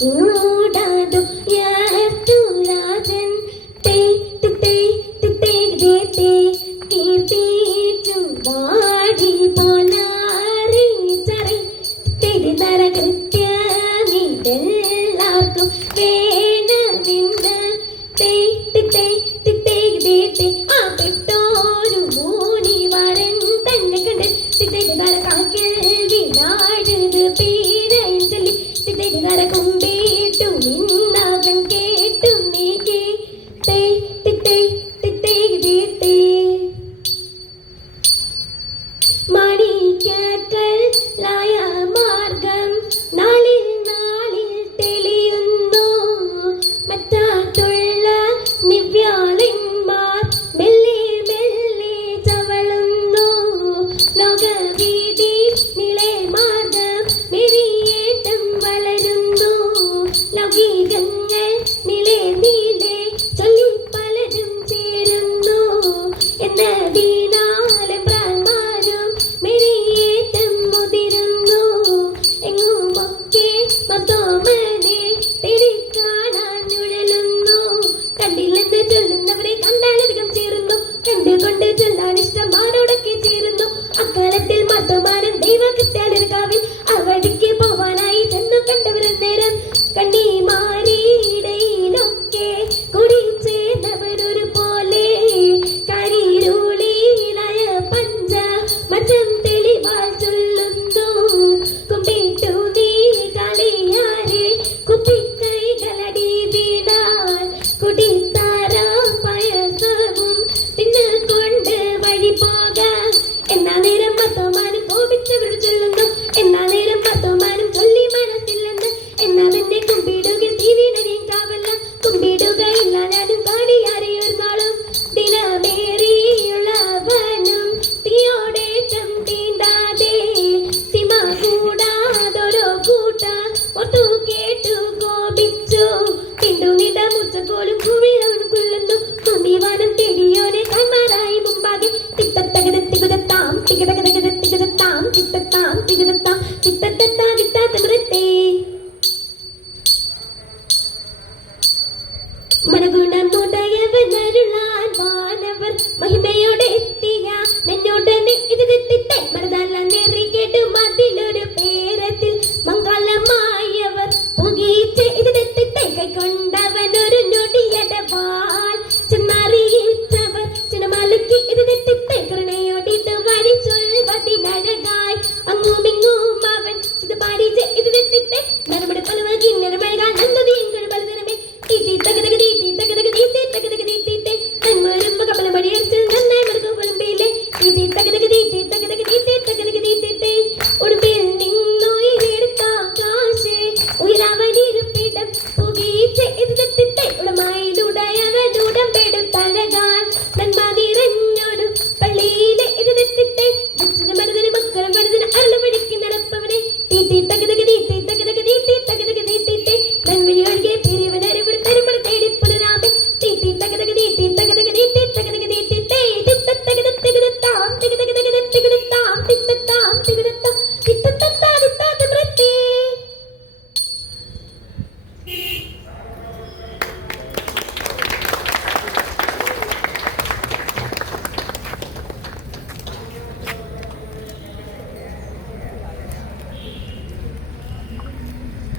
കൂടാ ആർക്കും വേണമെന്ന് ആ പെട്ടോരു മൂനി വരൻ തന്നെ കണ്ട് കാക്കിൽ വിനാടുത് പീരയിൽ ചൊല്ലി തിത്തര കുമ്പിട്ടു നിന്നവൻ കേട്ടു നീക്കി മണിക്കൽ ലായ മാർഗം നാളിൽ നാളിൽ തെളിയുന്നു മറ്റാത്തുള്ള നിവ്യാളന്മാർ മെല്ലെ മെല്ലെ ചവളുന്നു ലോകവീതി നിളെ മാർഗം മെരിയേറ്റം വളരുന്നു ലൗകികങ്ങൾ നിളെ നീലെ ചൊല്ലി പലരും ചേരുന്നു എന്ന വീണാലെ പ്രാന്മാരും മെരിയേറ്റം മുതിരുന്നു എങ്ങുമൊക്കെ മതോമനെ തെളിക്കാണാൻ ഞുഴലുന്നു കണ്ടില്ലെന്ന് ചൊല്ലുന്നവരെ കണ്ടാലധികം ചേരുന്നു കണ്ടുകൊണ്ട് ചൊല്ലാൻ ഇഷ്ടം ആരോടൊക്കെ ചേരുന്നു അക്കാലത്തിൽ മതമാരൻ ദൈവകൃത്യാലൊരു കാവിൽ അവിടേക്ക് പോവാനായി ചെന്നു കണ്ടവരും നേരം കണ്ണിമാരിടയിലൊക്കെ കൂടി ചേർന്നവരൊരു പോലെ കരിരുളിലായ പഞ്ച മഞ്ചം തെളിവാൽ ചൊല്ലുന്നു കുമ്പിട്ടു നീ കളിയാരെ കുപ്പിക്കൈകളടി വീണാൽ കുടിത്താര പയസവും തിന്നുകൊണ്ട് വഴി പോകാം എന്നാ നേരം പത്തോമാനും കോപിച്ചവർ ചൊല്ലുന്നു എന്നാ നേരം പത്തോമാനും ചൊല്ലി മനസ്സില്ലെന്ന് എന്നാ തന്നെ കുമ്പിടുകിൽ തീ വീണരെയും കാവല്ല കുമ്പിടുകയില്ല ഞാനും കാടിയാരെ ഒരു നാളും ദിനമേറിയുള്ളവനും തീയോടേറ്റം തീണ്ടാതെ സിമ കൂടാതൊരോ കൂട്ട ഒത്തു കേട്ടു കോപിച്ചു തിണ്ടു നിട മുച്ചക്കോലും കുഴിയവനും കൊല്ലുന്നു കുമ്പിവാനം തെടിയോനെ കന്മാരായി മുമ്പാകെ തിത്തത്തകതത്തികുതത്താം തികതകതകതത്തികുതത്താം തിത്തത്താം തികുതത്താം തിത്തത്തത്താ തിത്താത്തമൃത്തേ മനഗുണമുടയവനരുളാൻ വാനവർ മഹിമയോടെ എത്തിയ നെഞ്ഞോടനെ ഇത് തെറ്റിത്തെ മറുതല നേറി കേട്ടു മതിലൊരു പേരത്തിൽ മംഗളമായവർ പുകീച്ച് ഇത് തെറ്റിത്തെ കൈക്കൊണ്ടവനൊരു ഞൊടിയടവാൾ ചെന്നറിയിച്ചവർ ചിനമാലയ്ക്ക് ഇത് തെറ്റിത്തെ കരുണയോടിത് വഴി ചൊൽവതിനഴകായി അങ്ങുമിങ്ങും അവൻ ഇത് പാടിച്ച് ഇത് തെറ്റിത്തെ മറുപടി പലവ കിന്നര മഴകാൽ നന്ദതീങ്കൾ പലതരമേ തീ തകതക ഉടുപ്പിൽ നിന്നുയരെടുത്ത കാശേ ഉയരാവനിരുപ്പിടം